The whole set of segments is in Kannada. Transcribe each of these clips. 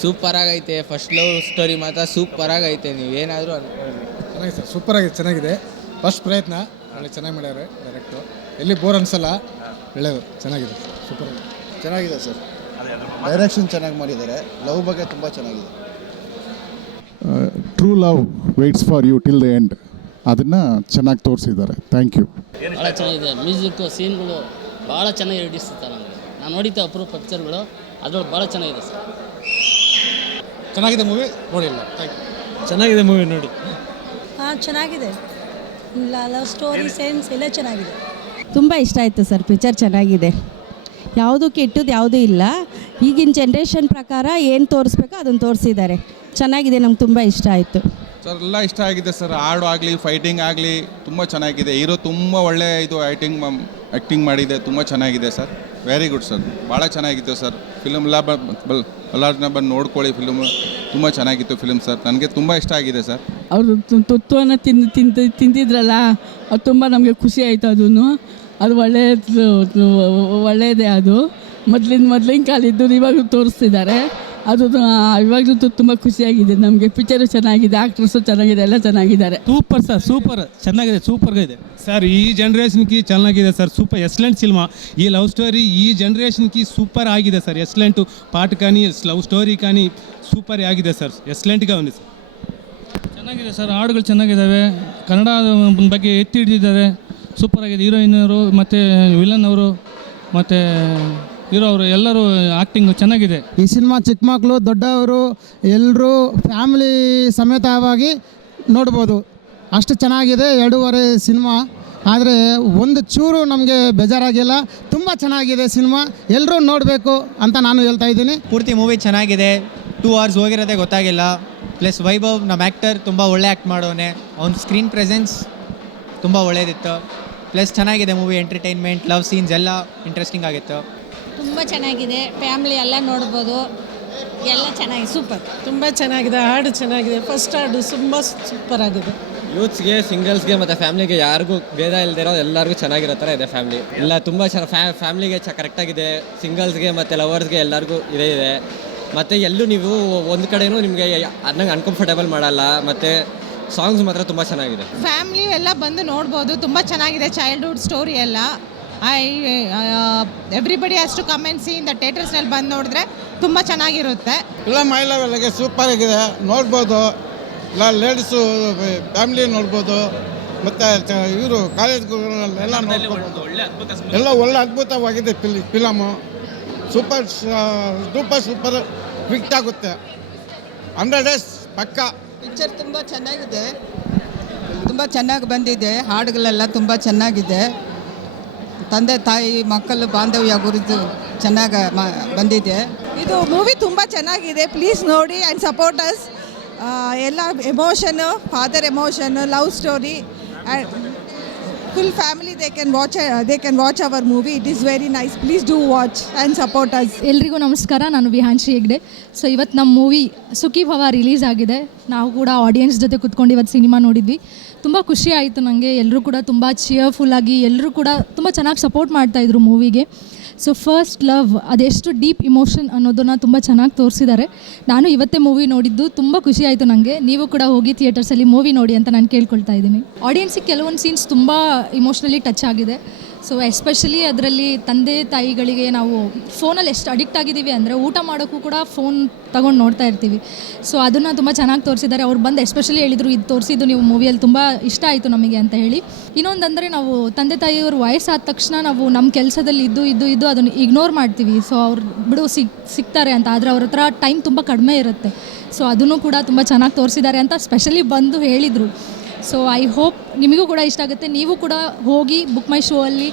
ಸೂಪರ್ ಆಗೈತೆ ಫಸ್ಟ್ ಲವ್ ಸ್ಟೋರಿ ಮಾತ್ರ ಸೂಪರ್ ಆಗೈತೆ ನೀವು ಏನಾದರೂ ಚೆನ್ನಾಗಿದೆ ಸರ್ ಸೂಪರ್ ಆಗಿದೆ ಚೆನ್ನಾಗಿದೆ. ಫಸ್ಟ್ ಪ್ರಯತ್ನ ಒಳ್ಳೆ ಚೆನ್ನಾಗಿ ಮಾಡ್ಯಾರೆ ಡೈರೆಕ್ಟು ಎಲ್ಲಿ ಬೋರ್ ಅನ್ಸಲ್ಲ ಒಳ್ಳೆಯದು ಚೆನ್ನಾಗಿದೆ ಸೂಪರ್ ಆಗಿದೆ. ಚೆನ್ನಾಗಿದೆ ಸರ್. ಡೈರೆಕ್ಷನ್ ಚೆನ್ನಾಗಿ ಮಾಡಿದ್ದಾರೆ. ಲವ್ ಬಗ್ಗೆ ತುಂಬ ಚೆನ್ನಾಗಿದೆ. True love waits for you till the end ಅದನ್ನು ಚೆನ್ನಾಗಿ ತೋರಿಸಿದ್ದಾರೆ. ಥ್ಯಾಂಕ್ ಯು ಭಾಳ ಚೆನ್ನಾಗಿದೆ. ಮ್ಯೂಸಿಕ್ಕು ಸೀನ್ಗಳು ಭಾಳ ಚೆನ್ನಾಗಿ ಹಿಡಿಸುತ್ತೆ ನನಗೆ ನಾನು ನೋಡಿದ್ದೆ ಅಪರೂಪ ಪಿಕ್ಚರ್ಗಳು ಅದ್ರೊಳಗೆ ಭಾಳ ಚೆನ್ನಾಗಿದೆ ಸರ್. ಚೆನ್ನಾಗಿದೆ ಮೂವಿ ನೋಡಿಲ್ಲ. ಥ್ಯಾಂಕ್ ಯು ಚೆನ್ನಾಗಿದೆ ಮೂವಿ ನೋಡಿ. ಹಾಂ ಚೆನ್ನಾಗಿದೆ. ಇಲ್ಲ ಲವ್ ಸ್ಟೋರಿ ಸೆನ್ಸ್ ಎಲ್ಲ ಚೆನ್ನಾಗಿದೆ. ತುಂಬ ಇಷ್ಟ ಆಯಿತು ಸರ್ ಪಿಕ್ಚರ್ ಚೆನ್ನಾಗಿದೆ. ಯಾವುದು ಕೆಟ್ಟದ್ದು ಯಾವುದೂ ಇಲ್ಲ. ಈಗಿನ ಜನ್ರೇಷನ್ ಪ್ರಕಾರ ಏನು ತೋರಿಸ್ಬೇಕೋ ಅದನ್ನು ತೋರಿಸಿದ್ದಾರೆ. ಚೆನ್ನಾಗಿದೆ ನಮ್ಗೆ ತುಂಬ ಇಷ್ಟ ಆಯಿತು. ಸರ್ ಎಲ್ಲ ಇಷ್ಟ ಆಗಿದೆ ಸರ್ ಹಾಡು ಆಗಲಿ ಫೈಟಿಂಗ್ ಆಗಲಿ ತುಂಬ ಚೆನ್ನಾಗಿದೆ. ಹೀರೋ ತುಂಬ ಒಳ್ಳೆ ಇದು ಆ್ಯಕ್ಟಿಂಗ್ ಆ್ಯಕ್ಟಿಂಗ್ ಮಾಡಿದೆ. ತುಂಬ ಚೆನ್ನಾಗಿದೆ ಸರ್ ವೆರಿ ಗುಡ್ ಸರ್ ಭಾಳ ಚೆನ್ನಾಗಿತ್ತು ಸರ್ ಫಿಲಮ್ ಎಲ್ಲ ಬಲ್ ಎಲ್ಲರ ಜನ ಬಂದು ನೋಡ್ಕೊಳ್ಳಿ ಫಿಲ್ಮ್ ತುಂಬ ಚೆನ್ನಾಗಿತ್ತು ಫಿಲಮ್ ಸರ್ ನನಗೆ ತುಂಬ ಇಷ್ಟ ಆಗಿದೆ ಸರ್ ಅವರು ತುತ್ತುವನ್ನು ತಿಂದು ತಿಂದು ತಿಂತಿದ್ರಲ್ಲ ಅದು ತುಂಬ ನಮಗೆ ಖುಷಿ ಆಯಿತು ಅದೂ ಅದು ಒಳ್ಳೆಯದು ಒಳ್ಳೆಯದೇ ಅದು. ಮೊದಲಿನ ಮೊದಲಿನ ಕಾಲಿದ್ದು ಇವಾಗ ತೋರಿಸ್ತಿದ್ದಾರೆ. ಅದು ಇವಾಗಲೂ ತುಂಬ ಖುಷಿಯಾಗಿದೆ. ನಮಗೆ ಪಿಕ್ಚರು ಚೆನ್ನಾಗಿದೆ ಆಕ್ಟ್ರಸ್ಸು ಚೆನ್ನಾಗಿದೆ ಎಲ್ಲ ಚೆನ್ನಾಗಿದ್ದಾರೆ. ಸೂಪರ್ ಸರ್ ಸೂಪರ್ ಚೆನ್ನಾಗಿದೆ ಸೂಪರ್ ಇದೆ. ಸರ್ ಈ ಜನ್ರೇಷನ್ಗೆ ಚೆನ್ನಾಗಿದೆ ಸರ್ ಸೂಪರ್ ಎಕ್ಸಲೆಂಟ್ ಸಿನಿಮಾ ಈ ಲವ್ ಸ್ಟೋರಿ ಈ ಜನ್ರೇಷನ್ಗೆ ಸೂಪರ್ ಆಗಿದೆ ಸರ್ ಎಕ್ಸಲೆಂಟ್ ಪಾಟ್ ಕಾನಿ ಲವ್ ಸ್ಟೋರಿ ಕಾನಿ ಸೂಪರ್ ಆಗಿದೆ ಸರ್ ಎಕ್ಸಲೆಂಟ್ಗೆ ಅವನಿ ಸರ್ ಚೆನ್ನಾಗಿದೆ ಸರ್ ಹಾಡುಗಳು ಚೆನ್ನಾಗಿದ್ದಾವೆ ಕನ್ನಡ ಬಗ್ಗೆ ಎತ್ತಿ ಹಿಡಿದಿದ್ದಾರೆ. ಸೂಪರ್ ಆಗಿದೆ. ಹೀರೋಯಿನ್ ಅವರು ಮತ್ತು ವಿಲನ್ ಅವರು ಮತ್ತು ಅವರು ಎಲ್ಲರೂ ಆಕ್ಟಿಂಗ್ ಚೆನ್ನಾಗಿದೆ. ಈ ಸಿನಿಮಾ ಚಿಕ್ಕ ಮಕ್ಕಳು ದೊಡ್ಡವರು ಎಲ್ಲರೂ ಫ್ಯಾಮಿಲಿ ಸಮೇತವಾಗಿ ನೋಡ್ಬೋದು. ಅಷ್ಟು ಚೆನ್ನಾಗಿದೆ ಎರಡೂವರೆ ಸಿನಿಮಾ. ಆದರೆ ಒಂದು ಚೂರು ನಮಗೆ ಬೇಜಾರಾಗಿಲ್ಲ. ತುಂಬ ಚೆನ್ನಾಗಿದೆ ಸಿನಿಮಾ. ಎಲ್ಲರೂ ನೋಡಬೇಕು ಅಂತ ನಾನು ಹೇಳ್ತಾ ಇದ್ದೀನಿ. ಪೂರ್ತಿ ಮೂವಿ ಚೆನ್ನಾಗಿದೆ. ಟೂ ಅವರ್ಸ್ ಹೋಗಿರೋದೇ ಗೊತ್ತಾಗಿಲ್ಲ. ಪ್ಲಸ್ ವೈಭವ್ ನಮ್ಮ ಆ್ಯಕ್ಟರ್ ತುಂಬ ಒಳ್ಳೆ ಆ್ಯಕ್ಟ್ ಮಾಡೋನೆ ಅವ್ನ ಸ್ಕ್ರೀನ್ ಪ್ರೆಸೆನ್ಸ್ ತುಂಬ ಒಳ್ಳೆಯದಿತ್ತು ಪ್ಲಸ್ ಚೆನ್ನಾಗಿದೆ ಮೂವಿ ಎಂಟರ್ಟೈನ್ಮೆಂಟ್ ಲವ್ ಸೀನ್ಸ್ ಎಲ್ಲ ಇಂಟ್ರೆಸ್ಟಿಂಗ್ ಆಗಿತ್ತು. ತುಂಬ ಚೆನ್ನಾಗಿದೆ. ಫ್ಯಾಮಿಲಿ ಎಲ್ಲ ನೋಡ್ಬೋದು. ಎಲ್ಲ ಚೆನ್ನಾಗಿ ಸೂಪರ್ ತುಂಬ ಚೆನ್ನಾಗಿದೆ ಹಾಡು ಚೆನ್ನಾಗಿದೆ. ಫಸ್ಟ್ ಹಾಡು ತುಂಬ ಸೂಪರ್ ಆಗಿದೆ. ಯೂತ್ಸ್ಗೆ ಸಿಂಗಲ್ಸ್ಗೆ ಮತ್ತು ಫ್ಯಾಮ್ಲಿಗೆ ಯಾರಿಗೂ ಭೇದ ಇಲ್ದಿರೋ ಎಲ್ಲರಿಗೂ ಚೆನ್ನಾಗಿರೋ ಥರ ಇದೆ ಫ್ಯಾಮ್ಲಿ ಎಲ್ಲ ತುಂಬ ಚೆನ್ನಾಗಿ ಫ್ಯಾಮ್ಲಿಗೆ ಚ ಕರೆಕ್ಟಾಗಿದೆ ಸಿಂಗಲ್ಸ್ಗೆ ಮತ್ತು ಲವರ್ಸ್ಗೆ ಎಲ್ಲರಿಗೂ ಇದೇ ಇದೆ. ಮತ್ತು ಎಲ್ಲೂ ನೀವು ಒಂದು ಕಡೆನೂ ನಿಮಗೆ ಅನ್ನಂಗೆ ಅನ್ಕಂಫರ್ಟೇಬಲ್ ಮಾಡಲ್ಲ. ಮತ್ತು ಸಾಂಗ್ಸ್ ಮಾತ್ರ ತುಂಬ ಚೆನ್ನಾಗಿದೆ. ಫ್ಯಾಮಿಲಿ ಎಲ್ಲ ಬಂದು ನೋಡ್ಬೋದು. ತುಂಬ ಚೆನ್ನಾಗಿದೆ ಚೈಲ್ಡ್ಹುಡ್ ಸ್ಟೋರಿ ಎಲ್ಲ. I everybody has to come and see in the ಥಿಯೇಟರ್ಸ್ನಲ್ಲಿ ಬಂದು ನೋಡಿದ್ರೆ ತುಂಬ ಚೆನ್ನಾಗಿರುತ್ತೆ. ಫಿಲಮ್ ಐ ಲೆವೆಲ್ಗೆ ಸೂಪರ್ ಆಗಿದೆ. ನೋಡ್ಬೋದು. ಎಲ್ಲ ಲೇಡೀಸು ಫ್ಯಾಮಿಲಿ ನೋಡ್ಬೋದು. ಮತ್ತು ಇವರು ಕಾಲೇಜ್ಗಳೆಲ್ಲ ನೋಡ್ಬೋದು ಎಲ್ಲ ಒಳ್ಳೆ ಅದ್ಭುತವಾಗಿದೆ fill film super super super fit ಆಗುತ್ತೆ. ಹಂಡ್ರೆಡ್ ಡೇಸ್ ಪಕ್ಕ. ಪಿಕ್ಚರ್ ತುಂಬ ಚೆನ್ನಾಗಿದೆ. ತುಂಬ ಚೆನ್ನಾಗಿ ಬಂದಿದೆ. ಹಾಡುಗಳೆಲ್ಲ ತುಂಬ ಚೆನ್ನಾಗಿದೆ. ತಂದೆ ತಾಯಿ ಮಕ್ಕಳು ಬಾಂಧವ್ಯ ಕುರಿತು ಚೆನ್ನಾಗಿ ಬಂದಿದೆ. ಇದು ಮೂವಿ ತುಂಬ ಚೆನ್ನಾಗಿದೆ. ಪ್ಲೀಸ್ ನೋಡಿ ಆ್ಯಂಡ್ ಸಪೋರ್ಟ್ ಅಸ್ ಎಲ್ಲ emotion father emotion love story full family they can watch they can watch our movie it is very nice please do watch and support us ಎಲ್ರಿಗೂ ನಮಸ್ಕಾರ. ನಾನು ವಿಹಾನ್ಶಿ ಹೆಗ್ಡೆ. ಸೊ ಇವತ್ತು ನಮ್ಮ ಮೂವಿ ಸುಖಿ ಭವ ರಿಲೀಸ್ ಆಗಿದೆ. ನಾವು ಕೂಡ ಆಡಿಯನ್ಸ್ ಜೊತೆ ಕುತ್ಕೊಂಡು ಇವತ್ತು ಸಿನಿಮಾ ನೋಡಿದ್ವಿ. ತುಂಬ ಖುಷಿ ಆಯಿತು ನನಗೆ ಎಲ್ಲರೂ ಕೂಡ ತುಂಬ ಚಿಯರ್ಫುಲ್ಲಾಗಿ ಎಲ್ಲರೂ ಕೂಡ ತುಂಬ ಚೆನ್ನಾಗಿ ಸಪೋರ್ಟ್ ಮಾಡ್ತಾಯಿದ್ರು ಮೂವಿಗೆ ಸೊ ಫಸ್ಟ್ ಲವ್ ಅದೆಷ್ಟು ಡೀಪ್ ಇಮೋಷನ್ ಅನ್ನೋದನ್ನು ತುಂಬ ಚೆನ್ನಾಗಿ ತೋರಿಸಿದ್ದಾರೆ. ನಾನು ಇವತ್ತೇ ಮೂವಿ ನೋಡಿದ್ದು, ತುಂಬ ಖುಷಿ ಆಯಿತು ನನಗೆ ನೀವು ಕೂಡ ಹೋಗಿ ಥಿಯೇಟರ್ಸಲ್ಲಿ ಮೂವಿ ನೋಡಿ ಅಂತ ನಾನು ಕೇಳ್ಕೊಳ್ತಾ ಇದ್ದೀನಿ. ಆಡಿಯನ್ಸಿಗೆ ಕೆಲವೊಂದು ಸೀನ್ಸ್ ತುಂಬ ಇಮೋಷ್ನಲಿ ಟಚ್ ಆಗಿದೆ. ಸೊ ಎಸ್ಪೆಷಲಿ ಅದರಲ್ಲಿ ತಂದೆ ತಾಯಿಗಳಿಗೆ ನಾವು ಫೋನಲ್ಲಿ ಎಷ್ಟು ಅಡಿಕ್ಟ್ ಆಗಿದ್ದೀವಿ ಅಂದರೆ ಊಟ ಮಾಡೋಕ್ಕೂ ಕೂಡ ಫೋನ್ ತಗೊಂಡು ನೋಡ್ತಾ ಇರ್ತೀವಿ. ಸೊ ಅದನ್ನು ತುಂಬ ಚೆನ್ನಾಗಿ ತೋರಿಸಿದ್ದಾರೆ. ಅವ್ರು ಬಂದು ಎಸ್ಪೆಷಲಿ ಹೇಳಿದರು, ಇದು ತೋರಿಸಿದ್ದು ನೀವು ಮೂವಿಯಲ್ಲಿ ತುಂಬ ಇಷ್ಟ ಆಯಿತು ನಮಗೆ ಅಂತ ಹೇಳಿ. ಇನ್ನೊಂದಂದರೆ ನಾವು ತಂದೆ ತಾಯಿಯವ್ರ ವಯಸ್ಸಾದ ತಕ್ಷಣ ನಾವು ನಮ್ಮ ಕೆಲಸದಲ್ಲಿ ಇದ್ದು ಇದ್ದು ಇದ್ದು ಅದನ್ನು ಇಗ್ನೋರ್ ಮಾಡ್ತೀವಿ. ಸೊ ಅವ್ರು ಬಿಡು ಸಿಗ್ ಸಿಗ್ತಾರೆ ಅಂತ. ಆದರೆ ಅವ್ರ ಹತ್ರ ಟೈಮ್ ತುಂಬ ಕಡಿಮೆ ಇರುತ್ತೆ. ಸೊ ಅದನ್ನು ಕೂಡ ತುಂಬ ಚೆನ್ನಾಗಿ ತೋರಿಸಿದ್ದಾರೆ ಅಂತ ಸ್ಪೆಷಲಿ ಬಂದು ಹೇಳಿದರು. ಸೊ ಐ ಹೋಪ್ ನಿಮಗೂ ಕೂಡ ಇಷ್ಟ ಆಗುತ್ತೆ. ನೀವು ಕೂಡ ಹೋಗಿ ಬುಕ್ ಮೈ ಶೋ ಅಲ್ಲಿ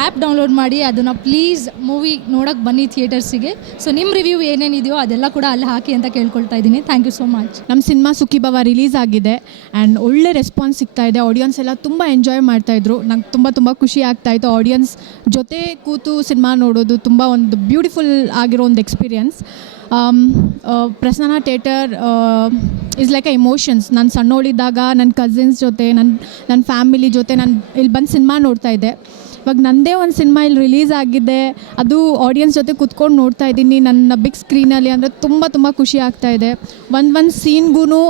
ಆ್ಯಪ್ ಡೌನ್ಲೋಡ್ ಮಾಡಿ, ಅದನ್ನು ಪ್ಲೀಸ್ ಮೂವಿ ನೋಡೋಕ್ಕೆ ಬನ್ನಿ ಥಿಯೇಟರ್ಸಿಗೆ ಸೊ ನಿಮ್ಮ ರಿವ್ಯೂ ಏನೇನಿದೆಯೋ ಅದೆಲ್ಲ ಕೂಡ ಅಲ್ಲಿ ಹಾಕಿ ಅಂತ ಕೇಳ್ಕೊಳ್ತಾ ಇದ್ದೀನಿ. ಥ್ಯಾಂಕ್ ಯು ಸೋ ಮಚ್ ನಮ್ಮ ಸಿನಿಮಾ ಸುಖಿ ಭವ ರಿಲೀಸ್ ಆಗಿದೆ ಆ್ಯಂಡ್ ಒಳ್ಳೆ ರೆಸ್ಪಾನ್ಸ್ ಸಿಗ್ತಾ ಇದೆ. ಆಡಿಯನ್ಸ್ ಎಲ್ಲ ತುಂಬ ಎಂಜಾಯ್ ಮಾಡ್ತಾಯಿದ್ರು ನಂಗೆ ತುಂಬ ತುಂಬ ಖುಷಿ ಆಗ್ತಾಯಿತ್ತು ಆಡಿಯನ್ಸ್ ಜೊತೆ ಕೂತು ಸಿನಿಮಾ ನೋಡೋದು ತುಂಬ ಒಂದು ಬ್ಯೂಟಿಫುಲ್ ಆಗಿರೋ ಒಂದು experience Prasanna theatre is like emotions ನಾನು ಸಣ್ಣವಳಿದ್ದಾಗ ನನ್ನ ಕಸಿನ್ಸ್ ಜೊತೆ ನನ್ನ ನನ್ನ ಫ್ಯಾಮಿಲಿ ಜೊತೆ ನಾನು ಇಲ್ಲಿ ಬಂದು ಸಿನಿಮಾ ನೋಡ್ತಾ ಇದ್ದೆ. ಇವಾಗ ನನ್ನದೇ ಒಂದು ಸಿನಿಮಾ ಇಲ್ಲಿ ರಿಲೀಸ್ ಆಗಿದೆ. ಅದು ಆಡಿಯನ್ಸ್ ಜೊತೆ ಕುತ್ಕೊಂಡು ನೋಡ್ತಾ ಇದ್ದೀನಿ. ನನ್ನ ಬಿಗ್ ಸ್ಕ್ರೀನಲ್ಲಿ ಅಂದರೆ ತುಂಬ ತುಂಬ ಖುಷಿ ಆಗ್ತಾ ಇದೆ. ಒಂದು ಒಂದು ಸೀನ್ಗೂ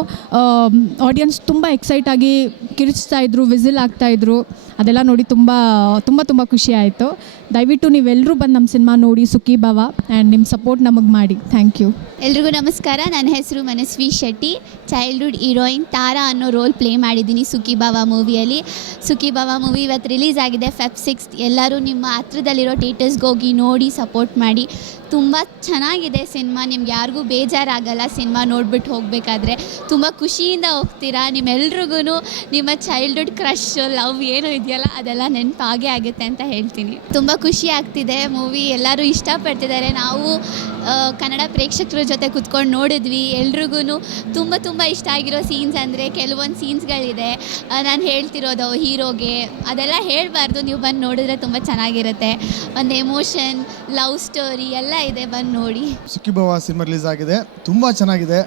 ಆಡಿಯನ್ಸ್ ತುಂಬ ಎಕ್ಸೈಟ್ ಆಗಿ ಕಿರಿಚ್ತಾ ಇದ್ರು, ವಿಸಿಲ್ ಆಗ್ತಾಯಿದ್ರು ಅದೆಲ್ಲ ನೋಡಿ ತುಂಬ ತುಂಬ ತುಂಬ ಖುಷಿ ಆಯಿತು. ದಯವಿಟ್ಟು ನೀವೆಲ್ಲರೂ ಬಂದು ನಮ್ಮ ಸಿನಿಮಾ ನೋಡಿ, ಸುಖಿ ಭವ ಆ್ಯಂಡ್ ನಿಮ್ಮ ಸಪೋರ್ಟ್ ನಮಗೆ ಮಾಡಿ. ಥ್ಯಾಂಕ್ ಯು ಎಲ್ರಿಗೂ ನಮಸ್ಕಾರ. ನನ್ನ ಹೆಸರು ಮನಸ್ವಿ ಶೆಟ್ಟಿ. ಚೈಲ್ಡ್ಹುಡ್ ಹೀರೋಯಿನ್ ತಾರಾ ಅನ್ನೋ ರೋಲ್ ಪ್ಲೇ ಮಾಡಿದ್ದೀನಿ ಸುಖಿ ಭಾವ ಮೂವಿಯಲ್ಲಿ ಸುಖಿ ಭಾವ ಮೂವಿ ಇವತ್ತು ರಿಲೀಸ್ ಆಗಿದೆ ಫೆಬ್ ಸಿಕ್ಸ್ತ್ ಎಲ್ಲರೂ ನಿಮ್ಮ ಹತ್ರದಲ್ಲಿರೋ ಥಿಯೇಟರ್ಸ್ಗೆ ಹೋಗಿ ನೋಡಿ ಸಪೋರ್ಟ್ ಮಾಡಿ. ತುಂಬ ಚೆನ್ನಾಗಿದೆ ಸಿನಿಮಾ, ನಿಮ್ಗೆ ಯಾರಿಗೂ ಬೇಜಾರಾಗಲ್ಲ ಸಿನಿಮಾ ನೋಡ್ಬಿಟ್ಟು ಹೋಗಬೇಕಾದ್ರೆ. ತುಂಬ ಖುಷಿಯಿಂದ ಹೋಗ್ತೀರಾ? ನಿಮ್ಮೆಲ್ರಿಗೂ ನಿಮ್ಮ ಚೈಲ್ಡ್ಹುಡ್ ಕ್ರಶ್ ಲವ್ ಏನು ಇದೆಯಲ್ಲ, ಅದೆಲ್ಲ ನೆನಪಾಗೇ ಆಗುತ್ತೆ ಅಂತ ಹೇಳ್ತೀನಿ. ತುಂಬ ಖುಷಿ ಆಗ್ತಿದೆ ಮೂವಿ, ಎಲ್ಲರೂ ಇಷ್ಟಪಡ್ತಿದ್ದಾರೆ. ನಾವು ಕನ್ನಡ ಪ್ರೇಕ್ಷಕರ ಜೊತೆ ಕುತ್ಕೊಂಡು ನೋಡಿದ್ವಿ. ಎಲ್ರಿಗೂ ತುಂಬ ತುಂಬ ಇಷ್ಟ ಆಗಿರೋ ಸೀನ್ಸ್ ಅಂದರೆ ಕೆಲವೊಂದು ಸೀನ್ಸ್ಗಳಿದೆ ನಾನು ಹೇಳ್ತಿರೋದು ಹೀರೋಗೆ, ಅದೆಲ್ಲ ಹೇಳಬಾರ್ದು. ನೀವು ಬಂದು ನೋಡಿದ್ರೆ ತುಂಬ ಚೆನ್ನಾಗಿರುತ್ತೆ. ಒಂದು ಎಮೋಷನ್ ಲವ್ ಸ್ಟೋರಿ ಎಲ್ಲ ಇದೆ, ಬಂದು ನೋಡಿ. ಸುಖಿಭವ ಸಿನಿಮಾ ರಿಲೀಸ್ ಆಗಿದೆ. ತುಂಬ ಚೆನ್ನಾಗಿದೆ.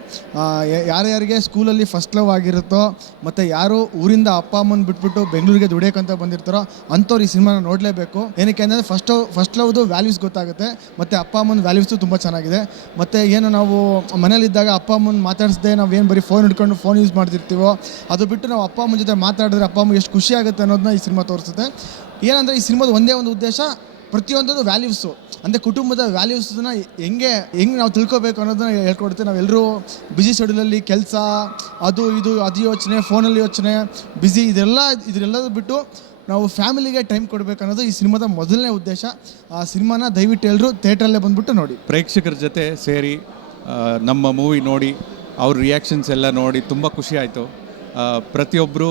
ಯಾರ್ಯಾರಿಗೆ ಸ್ಕೂಲಲ್ಲಿ ಫಸ್ಟ್ ಲವ್ ಆಗಿರುತ್ತೋ, ಮತ್ತು ಯಾರು ಊರಿಂದ ಅಪ್ಪ, ಅಮ್ಮನ ಬಿಟ್ಬಿಟ್ಟು ಬೆಂಗಳೂರಿಗೆ ದುಡಿಯೋಕ್ಕಂತ ಬಂದಿರ್ತಾರೋ, ಅಂಥವ್ರು ಈ ಸಿನಿಮಾನ ನೋಡಲೇಬೇಕು. ಏನಕ್ಕೆ ಅಂದರೆ ಫಸ್ಟ್ ಫಸ್ಟ್ ಲವ್ದು ವ್ಯಾಲ್ಯೂಸ್ ಗೊತ್ತಾಗುತ್ತೆ. ಮತ್ತು ಅಪ್ಪ, ಅಮ್ಮನ ವ್ಯಾಲ್ಯೂಸು ತುಂಬ ಚೆನ್ನಾಗಿದೆ. ಮತ್ತು ಏನು ನಾವು ಮನೇಲಿದ್ದಾಗ ಅಪ್ಪ, ಅಮ್ಮನ ಮಾತಾಡಿಸದೆ ನಾವು ಏನು ಬರೀ ಫೋನ್ ಹಿಡ್ಕೊಂಡು ಫೋನ್ ಯೂಸ್ ಮಾಡ್ತಿರ್ತೀವೋ, ಅದು ಬಿಟ್ಟು ನಾವು ಅಪ್ಪ, ಅಮ್ಮನ ಜೊತೆ ಮಾತಾಡಿದ್ರೆ ಅಪ್ಪ, ಅಮ್ಮ ಎಷ್ಟು ಖುಷಿ ಆಗುತ್ತೆ ಅನ್ನೋದನ್ನ ಈ ಸಿನಿಮಾ ತೋರಿಸುತ್ತೆ. ಏನಂದರೆ ಈ ಸಿನಿಮಾದ ಒಂದೇ ಒಂದು ಉದ್ದೇಶ ಪ್ರತಿಯೊಂದದು ವ್ಯಾಲ್ಯೂಸು ಅಂದರೆ ಕುಟುಂಬದ ವ್ಯಾಲ್ಯೂಸನ್ನ ಹೆಂಗೆ ಹೆಂಗೆ ನಾವು ತಿಳ್ಕೊಬೇಕು ಅನ್ನೋದನ್ನ ಹೇಳ್ಕೊಡ್ತೀವಿ. ನಾವೆಲ್ಲರೂ ಬ್ಯುಸಿ ಶೆಡ್ಯೂಲಲ್ಲಿ ಕೆಲಸ, ಅದು ಇದು, ಅದು ಯೋಚನೆ ಫೋನಲ್ಲಿ ಯೋಚನೆ ಬ್ಯುಸಿ ಇದೆಲ್ಲ, ಇದೆಲ್ಲದು ಬಿಟ್ಟು ನಾವು ಫ್ಯಾಮಿಲಿಗೆ ಟೈಮ್ ಕೊಡಬೇಕು ಅನ್ನೋದು ಈ ಸಿನಿಮಾದ ಮೊದಲನೇ ಉದ್ದೇಶ. ಆ ಸಿನಿಮಾನ ದಯವಿಟ್ಟು ಎಲ್ಲರೂ ಥಿಯೇಟ್ರಲ್ಲೇ ಬಂದುಬಿಟ್ಟು ನೋಡಿ. ಪ್ರೇಕ್ಷಕರ ಜೊತೆ ಸೇರಿ ನಮ್ಮ ಮೂವಿ ನೋಡಿ, ಅವ್ರ ರಿಯಾಕ್ಷನ್ಸ್ ಎಲ್ಲ ನೋಡಿ, ತುಂಬ ಖುಷಿ ಆಯಿತು. ಪ್ರತಿಯೊಬ್ಬರು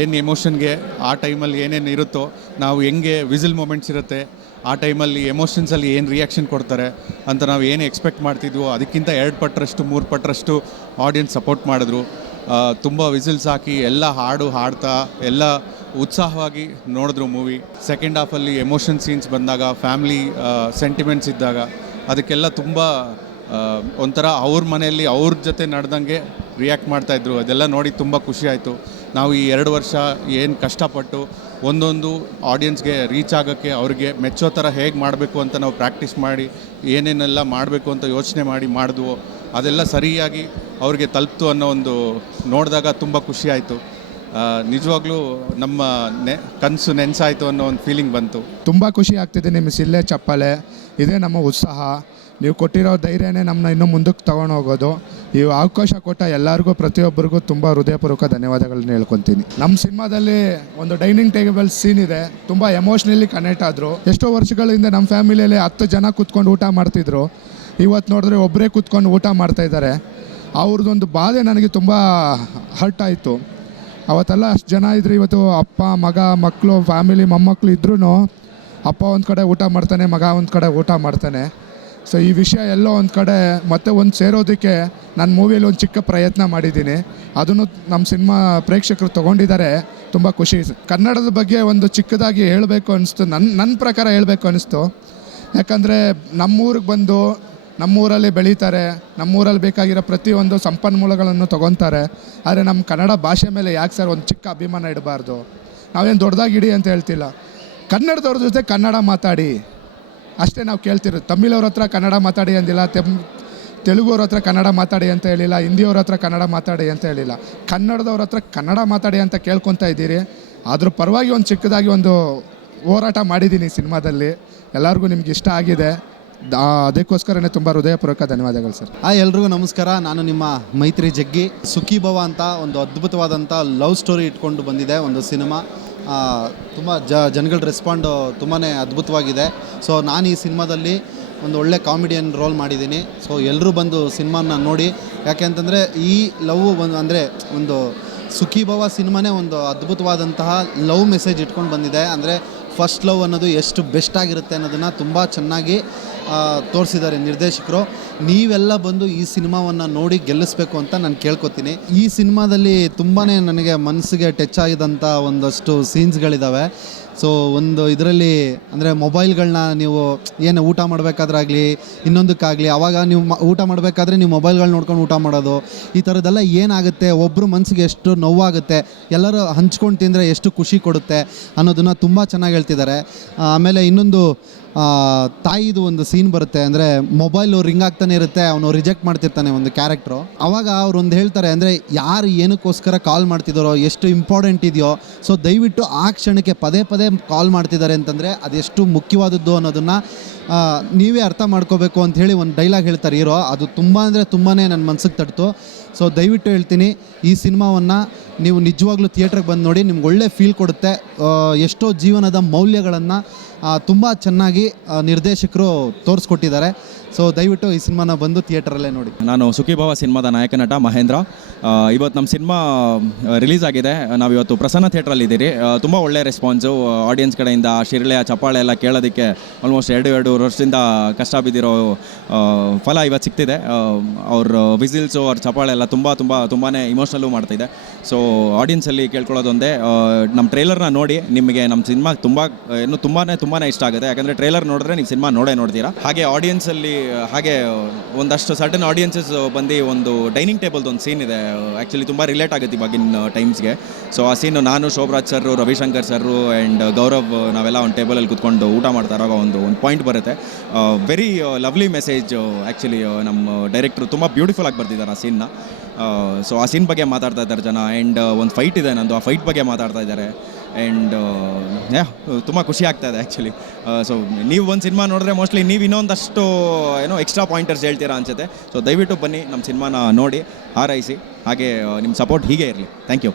ಏನು ಎಮೋಷನ್ಗೆ ಆ ಟೈಮಲ್ಲಿ ಏನೇನು ಇರುತ್ತೋ, ನಾವು ಹೆಂಗೆ ವಿಸಿಲ್ ಮೂಮೆಂಟ್ಸ್ ಇರುತ್ತೆ, ಆ ಟೈಮಲ್ಲಿ ಎಮೋಷನ್ಸಲ್ಲಿ ಏನು ರಿಯಾಕ್ಷನ್ ಕೊಡ್ತಾರೆ ಅಂತ ನಾವು ಏನು ಎಕ್ಸ್ಪೆಕ್ಟ್ ಮಾಡ್ತಿದ್ವೋ, ಅದಕ್ಕಿಂತ ಎರಡು ಪಟ್ಟರಷ್ಟು ಮೂರು ಪಟ್ಟರಷ್ಟು ಆಡಿಯನ್ಸ್ ಸಪೋರ್ಟ್ ಮಾಡಿದ್ರು. ತುಂಬ ವಿಸಿಲ್ಸ್ ಹಾಕಿ ಎಲ್ಲ ಹಾಡು ಹಾಡ್ತಾ, ಎಲ್ಲ ಉತ್ಸಾಹವಾಗಿ ನೋಡಿದ್ರು ಮೂವಿ ಸೆಕೆಂಡ್ ಹಾಫಲ್ಲಿ ಎಮೋಷನ್ ಸೀನ್ಸ್ ಬಂದಾಗ ಫ್ಯಾಮ್ಲಿ ಸೆಂಟಿಮೆಂಟ್ಸ್ ಇದ್ದಾಗ, ಅದಕ್ಕೆಲ್ಲ ತುಂಬ ಒಂಥರ ಅವ್ರ ಮನೆಯಲ್ಲಿ ಅವ್ರ ಜೊತೆ ನಡೆದಂಗೆ ರಿಯಾಕ್ಟ್ ಮಾಡ್ತಾಯಿದ್ರು ಅದೆಲ್ಲ ನೋಡಿ ತುಂಬ ಖುಷಿ ಆಯಿತು. ನಾವು ಈ ಎರಡು ವರ್ಷ ಏನು ಕಷ್ಟಪಟ್ಟು ಒಂದೊಂದು ಆಡಿಯನ್ಸ್ಗೆ ರೀಚ್ ಆಗೋಕ್ಕೆ, ಅವ್ರಿಗೆ ಮೆಚ್ಚೋ ಥರ ಹೇಗೆ ಮಾಡಬೇಕು ಅಂತ ನಾವು ಪ್ರಾಕ್ಟೀಸ್ ಮಾಡಿ, ಏನೇನೆಲ್ಲ ಮಾಡಬೇಕು ಅಂತ ಯೋಚನೆ ಮಾಡಿ ಮಾಡಿದ್ವು, ಅದೆಲ್ಲ ಸರಿಯಾಗಿ ಅವ್ರಿಗೆ ತಲುಪ್ತು ಅನ್ನೋ ಒಂದು ನೋಡಿದಾಗ ತುಂಬ ಖುಷಿ ಆಯಿತು. ನಿಜವಾಗ್ಲೂ ನಮ್ಮ ನೆ, ಕನಸು ನೆನೆಸಾಯಿತು ಅನ್ನೋ ಒಂದು ಫೀಲಿಂಗ್ ಬಂತು. ತುಂಬ ಖುಷಿ ಆಗ್ತಿದೆ ನಿಮ್ಮ ಸಿಲ್ಲೆ ಚಪ್ಪಲೆ. ಇದೇ ನಮ್ಮ ಉತ್ಸಾಹ. ನೀವು ಕೊಟ್ಟಿರೋ ಧೈರ್ಯನೇ ನಮ್ಮನ್ನ ಇನ್ನೂ ಮುಂದಕ್ಕೆ ತಗೊಂಡು ಹೋಗೋದು. ಈ ಅವಕಾಶ ಕೊಟ್ಟ ಎಲ್ಲರಿಗೂ, ಪ್ರತಿಯೊಬ್ಬರಿಗೂ ತುಂಬ ಹೃದಯಪೂರ್ವಕ ಧನ್ಯವಾದಗಳನ್ನ ಹೇಳ್ಕೊತೀನಿ. ನಮ್ಮ ಸಿನಿಮಾದಲ್ಲಿ ಒಂದು ಡೈನಿಂಗ್ ಟೇಬಲ್ ಸೀನ್ ಇದೆ. ತುಂಬ ಎಮೋಷ್ನಲಿ ಕನೆಕ್ಟ್ ಆದರು. ಎಷ್ಟೋ ವರ್ಷಗಳಿಂದ ನಮ್ಮ ಫ್ಯಾಮಿಲಿಯಲ್ಲಿ ಹತ್ತು ಜನ ಕೂತ್ಕೊಂಡು ಊಟ ಮಾಡ್ತಿದ್ರು. ಇವತ್ತು ನೋಡಿದ್ರೆ ಒಬ್ಬರೇ ಕೂತ್ಕೊಂಡು ಊಟ ಮಾಡ್ತಾ ಇದ್ದಾರೆ. ಅವ್ರದ್ದೊಂದು ಬಾಧೆ ನನಗೆ ತುಂಬ ಹರ್ಟ್ ಆಯಿತು. ಅವತ್ತೆಲ್ಲ ಅಷ್ಟು ಜನ ಇದ್ರು ಇವತ್ತು ಅಪ್ಪ, ಮಗ ಮಕ್ಕಳು ಫ್ಯಾಮಿಲಿ ಮೊಮ್ಮಕ್ಕಳು ಇದ್ರೂ ಅಪ್ಪ ಒಂದು ಕಡೆ ಊಟ ಮಾಡ್ತಾನೆ, ಮಗ ಒಂದು ಕಡೆ ಊಟ ಮಾಡ್ತಾನೆ. ಸೊ ಈ ವಿಷಯ ಎಲ್ಲೋ ಒಂದು ಕಡೆ ಮತ್ತೆ ಒಂದು ಸೇರೋದಕ್ಕೆ ನನ್ನ ಮೂವಿಯಲ್ಲಿ ಒಂದು ಚಿಕ್ಕ ಪ್ರಯತ್ನ ಮಾಡಿದ್ದೀನಿ. ಅದನ್ನು ನಮ್ಮ ಸಿನಿಮಾ ಪ್ರೇಕ್ಷಕರು ತೊಗೊಂಡಿದ್ದಾರೆ. ತುಂಬ ಖುಷಿ. ಕನ್ನಡದ ಬಗ್ಗೆ ಒಂದು ಚಿಕ್ಕದಾಗಿ ಹೇಳಬೇಕು ಅನಿಸ್ತು. ನನ್ನ ನನ್ನ ಪ್ರಕಾರ ಹೇಳಬೇಕು ಅನಿಸ್ತು. ಯಾಕಂದರೆ ನಮ್ಮೂರಿಗೆ ಬಂದು ನಮ್ಮೂರಲ್ಲಿ ಬೆಳೀತಾರೆ, ನಮ್ಮೂರಲ್ಲಿ ಬೇಕಾಗಿರೋ ಪ್ರತಿಯೊಂದು ಸಂಪನ್ಮೂಲಗಳನ್ನು ತೊಗೊತಾರೆ. ಆದರೆ ನಮ್ಮ ಕನ್ನಡ ಭಾಷೆ ಮೇಲೆ ಯಾಕೆ ಸರ್ ಒಂದು ಚಿಕ್ಕ ಅಭಿಮಾನ ಇಡಬಾರ್ದು? ನಾವೇನು ದೊಡ್ಡದಾಗಿ ಇಡಿ ಅಂತ ಹೇಳ್ತಿಲ್ಲ. ಕನ್ನಡದವ್ರ ಜೊತೆ ಕನ್ನಡ ಮಾತಾಡಿ. ಅಷ್ಟೇ ನಾವು ಕೇಳ್ತಿರೋದು. ತಮಿಳವ್ರ ಹತ್ರ ಕನ್ನಡ ಮಾತಾಡಿ ಅಂದಿಲ್ಲ, ತೆಮ್ ತೆಲುಗುವ್ರ ಹತ್ರ ಕನ್ನಡ ಮಾತಾಡಿ ಅಂತ ಹೇಳಿಲ್ಲ, ಹಿಂದಿಯವ್ರ ಹತ್ರ ಕನ್ನಡ ಮಾತಾಡಿ ಅಂತ ಹೇಳಿಲ್ಲ. ಕನ್ನಡದವ್ರ ಹತ್ರ ಕನ್ನಡ ಮಾತಾಡಿ ಅಂತ ಕೇಳ್ಕೊತಾ ಇದ್ದೀರಿ. ಅದ್ರ ಪರವಾಗಿ ಒಂದು ಚಿಕ್ಕದಾಗಿ ಒಂದು ಹೋರಾಟ ಮಾಡಿದ್ದೀನಿ ಸಿನಿಮಾದಲ್ಲಿ. ಎಲ್ಲರಿಗೂ ನಿಮ್ಗೆ ಇಷ್ಟ ಆಗಿದೆ. ಅದಕ್ಕೋಸ್ಕರನೇ ತುಂಬ ಹೃದಯಪೂರ್ವಕ ಧನ್ಯವಾದಗಳು ಸರ್. ಹಾಯ್ ಎಲ್ರಿಗೂ ನಮಸ್ಕಾರ. ನಾನು ನಿಮ್ಮ ಮೈತ್ರಿ ಜಗ್ಗಿ. ಸುಖಿ ಭವ ಅಂತ ಒಂದು ಅದ್ಭುತವಾದಂಥ ಲವ್ ಸ್ಟೋರಿ ಇಟ್ಕೊಂಡು ಬಂದಿದೆ ಒಂದು ಸಿನಿಮಾ. ತುಂಬ ಜ, ಜನಗಳ ರೆಸ್ಪಾಂಡು ತುಂಬಾ ಅದ್ಭುತವಾಗಿದೆ. ಸೊ ನಾನು ಈ ಸಿನಿಮಾದಲ್ಲಿ ಒಂದು ಒಳ್ಳೆ ಕಾಮಿಡಿಯನ್ ರೋಲ್ ಮಾಡಿದ್ದೀನಿ. ಸೊ ಎಲ್ಲರೂ ಬಂದು ಸಿನಿಮಾನ ನೋಡಿ. ಯಾಕೆ ಅಂತಂದರೆ ಈ ಲವ್ ಒಂದು, ಅಂದರೆ ಒಂದು ಸುಖಿ ಭವ ಸಿನಿಮಾನೇ ಒಂದು ಅದ್ಭುತವಾದಂತಹ ಲವ್ ಮೆಸೇಜ್ ಇಟ್ಕೊಂಡು ಬಂದಿದೆ. ಅಂದರೆ ಫಸ್ಟ್ ಲವ್ ಅನ್ನೋದು ಎಷ್ಟು ಬೆಸ್ಟ್ ಆಗಿರುತ್ತೆ ಅನ್ನೋದನ್ನು ತುಂಬ ಚೆನ್ನಾಗಿ ತೋರಿಸಿದ್ದಾರೆ ನಿರ್ದೇಶಕರು. ನೀವೆಲ್ಲ ಬಂದು ಈ ಸಿನಿಮಾವನ್ನು ನೋಡಿ ಗೆಲ್ಲಿಸ್ಬೇಕು ಅಂತ ನಾನು ಕೇಳ್ಕೊತೀನಿ. ಈ ಸಿನಿಮಾದಲ್ಲಿ ತುಂಬಾ ನನಗೆ ಮನಸ್ಸಿಗೆ ಟಚ್ ಆಗಿದಂಥ ಒಂದಷ್ಟು ಸೀನ್ಸ್ಗಳಿದ್ದಾವೆ ಸೊ ಒಂದು ಇದರಲ್ಲಿ ಅಂದರೆ ಮೊಬೈಲ್ಗಳನ್ನ ನೀವು ಏನು ಊಟ ಮಾಡಬೇಕಾದ್ರಾಗಲಿ, ಇನ್ನೊಂದಕ್ಕಾಗಲಿ ಆವಾಗ ನೀವು ಊಟ ಮಾಡಬೇಕಾದ್ರೆ ನೀವು ಮೊಬೈಲ್ಗಳು ನೋಡ್ಕೊಂಡು ಊಟ ಮಾಡೋದು. ಈ ಥರದ್ದೆಲ್ಲ ಏನಾಗುತ್ತೆ ಒಬ್ಬರು ಮನಸ್ಸಿಗೆ ಎಷ್ಟು ನೋವಾಗುತ್ತೆ, ಎಲ್ಲರೂ ಹಂಚ್ಕೊಂಡು ತಿಂದರೆ ಎಷ್ಟು ಖುಷಿ ಕೊಡುತ್ತೆ ಅನ್ನೋದನ್ನು ತುಂಬ ಚೆನ್ನಾಗಿ ಹೇಳ್ತಿದ್ದಾರೆ. ಆಮೇಲೆ ಇನ್ನೊಂದು ತಾಯಿದು ಒಂದು ಸೀನ್ ಬರುತ್ತೆ ಅಂದರೆ ಮೊಬೈಲು ರಿಂಗ್ ಆಗ್ತಾನೆ ಇರುತ್ತೆ, ಅವನು ರಿಜೆಕ್ಟ್ ಮಾಡ್ತಿರ್ತಾನೆ ಒಂದು ಕ್ಯಾರೆಕ್ಟ್ರು ಅವಾಗ ಅವ್ರು ಒಂದು ಹೇಳ್ತಾರೆ ಅಂದರೆ ಯಾರು ಏನಕ್ಕೋಸ್ಕರ ಕಾಲ್ ಮಾಡ್ತಿದ್ದಾರೋ ಎಷ್ಟು ಇಂಪಾರ್ಟೆಂಟ್ ಇದೆಯೋ ಸೊ ದಯವಿಟ್ಟು ಆ ಕ್ಷಣಕ್ಕೆ ಪದೇ ಪದೇ ಕಾಲ್ ಮಾಡ್ತಿದ್ದಾರೆ ಅಂತಂದರೆ ಅದೆಷ್ಟು ಮುಖ್ಯವಾದದ್ದು ಅನ್ನೋದನ್ನು ನೀವೇ ಅರ್ಥ ಮಾಡ್ಕೋಬೇಕು ಅಂತ ಹೇಳಿ ಒಂದು ಡೈಲಾಗ್ ಹೇಳ್ತಾರೆ ಹೀರೋ. ಅದು ತುಂಬ ಅಂದರೆ ತುಂಬಾ ನನ್ನ ಮನ್ಸಿಗೆ ತಟ್ತು. ಸೊ ದಯವಿಟ್ಟು ಹೇಳ್ತೀನಿ, ಈ ಸಿನಿಮಾವನ್ನು ನೀವು ನಿಜವಾಗ್ಲೂ ಥಿಯೇಟ್ರಿಗೆ ಬಂದು ನೋಡಿ, ನಿಮ್ಗೆ ಒಳ್ಳೆ ಫೀಲ್ ಕೊಡುತ್ತೆ. ಎಷ್ಟೋ ಜೀವನದ ಮೌಲ್ಯಗಳನ್ನು ತುಂಬ ಚೆನ್ನಾಗಿ ನಿರ್ದೇಶಕರು ತೋರಿಸ್ಕೊಟ್ಟಿದ್ದಾರೆ. ಸೊ ದಯವಿಟ್ಟು ಈ ಸಿನಿಮಾನ ಬಂದು ಥಿಯೇಟ್ರಲ್ಲೇ ನೋಡಿ. ನಾನು ಸುಖಿಭಾವ ಸಿನಿಮಾದ ನಾಯಕ ನಟ ಮಹೇಂದ್ರ. ಇವತ್ತು ನಮ್ಮ ಸಿನಿಮಾ ರಿಲೀಸ್ ಆಗಿದೆ. ನಾವು ಇವತ್ತು ಪ್ರಸನ್ನ ಥಿಯೇಟ್ರಲ್ಲಿ ಇದ್ದೀರಿ. ತುಂಬ ಒಳ್ಳೆ ರೆಸ್ಪಾನ್ಸು ಆಡಿಯನ್ಸ್ ಕಡೆಯಿಂದ ಶಿರಳೆಯ ಚಪ್ಪಾಳೆ ಎಲ್ಲ ಕೇಳೋದಕ್ಕೆ ಆಲ್ಮೋಸ್ಟ್ ಎರಡು ಎರಡು ವರ್ಷದಿಂದ ಕಷ್ಟ ಬಿದ್ದಿರೋ ಫಲ ಇವತ್ತು ಸಿಗ್ತಿದೆ. ಅವ್ರ ವಿಸಿಲ್ಸು ಅವ್ರ ಚಪ್ಪಾಳೆ ಎಲ್ಲ ತುಂಬ ತುಂಬ ತುಂಬಾ ಇಮೋಷ್ನಲ್ಲೂ ಮಾಡ್ತಿದೆ. ಸೊ ಆಡಿಯನ್ಸಲ್ಲಿ ಕೇಳ್ಕೊಳ್ಳೋದೊಂದೇ ನಮ್ಮ ಟ್ರೇಲರ್ನ ನೋಡಿ ನಿಮಗೆ ನಮ್ಮ ಸಿನಿಮಾ ತುಂಬ ಇನ್ನೂ ತುಂಬಾ ತುಂಬಾ ಇಷ್ಟ ಆಗುತ್ತೆ. ಯಾಕಂದರೆ ಟ್ರೇಲರ್ ನೋಡಿದ್ರೆ ನೀವು ಸಿನಿಮಾ ನೋಡೇ ನೋಡ್ತೀರಾ. ಹಾಗೆ ಆಡಿಯನ್ಸಲ್ಲಿ ಹಾಗೆ ಒಂದಷ್ಟು ಸರ್ಟನ್ ಆಡಿಯನ್ಸಸ್ ಬಂದು ಒಂದು ಡೈನಿಂಗ್ ಟೇಬಲ್ದು ಒಂದು ಸೀನ್ ಇದೆ. ಆ್ಯಕ್ಚುಲಿ ತುಂಬ ರಿಲೇಟ್ ಆಗುತ್ತೆ ಇವಾಗಿನ ಟೈಮ್ಸ್ಗೆ ಸೊ ಆ ಸೀನು ನಾನು, Shobharaj sir Ravishankar sir and Gaurav, ನಾವೆಲ್ಲ ಒಂದು ಟೇಬಲಲ್ಲಿ ಕುತ್ಕೊಂಡು ಊಟ ಮಾಡ್ತಾ ಇರೋ ಒಂದು ಒಂದು ಪಾಯಿಂಟ್ ಬರುತ್ತೆ. ವೆರಿ ಲವ್ಲಿ ಮೆಸೇಜ್ ಆ್ಯಕ್ಚುಲಿ ನಮ್ಮ ಡೈರೆಕ್ಟ್ರು ತುಂಬ ಬ್ಯೂಟಿಫುಲ್ ಆಗಿ ಬರ್ತಿದ್ದಾರೆ ಆ ಸೀನ್ನ ಸೊ ಆ ಸೀನ್ ಬಗ್ಗೆ ಮಾತಾಡ್ತಾ ಇದ್ದಾರೆ ಜನ ಆ್ಯಂಡ್ ಒಂದು ಫೈಟ್ ಇದೆ ನಂದು. ಆ ಫೈಟ್ ಬಗ್ಗೆ ಮಾತಾಡ್ತಾ ಇದ್ದಾರೆ. ಆ್ಯಂಡ್ ಯಾ ತುಂಬ ಖುಷಿ ಆಗ್ತಾ ಇದೆ ಆ್ಯಕ್ಚುಲಿ ಸೊ ನೀವು ಒಂದು ಸಿನಿಮಾ ನೋಡಿದ್ರೆ ಮೋಸ್ಟ್ಲಿ ನೀವು ಇನ್ನೊಂದಷ್ಟು ಏನೋ ಎಕ್ಸ್ಟ್ರಾ ಪಾಯಿಂಟರ್ಸ್ ಹೇಳ್ತೀರಾ ಅನ್ಸುತ್ತೆ. ಸೊ ದಯವಿಟ್ಟು ಬನ್ನಿ ನಮ್ಮ ಸಿನಿಮಾನ ನೋಡಿ, ಹಾರೈಸಿ. ಹಾಗೆ ನಿಮ್ಮ ಸಪೋರ್ಟ್ ಹೀಗೆ ಇರಲಿ. Thank you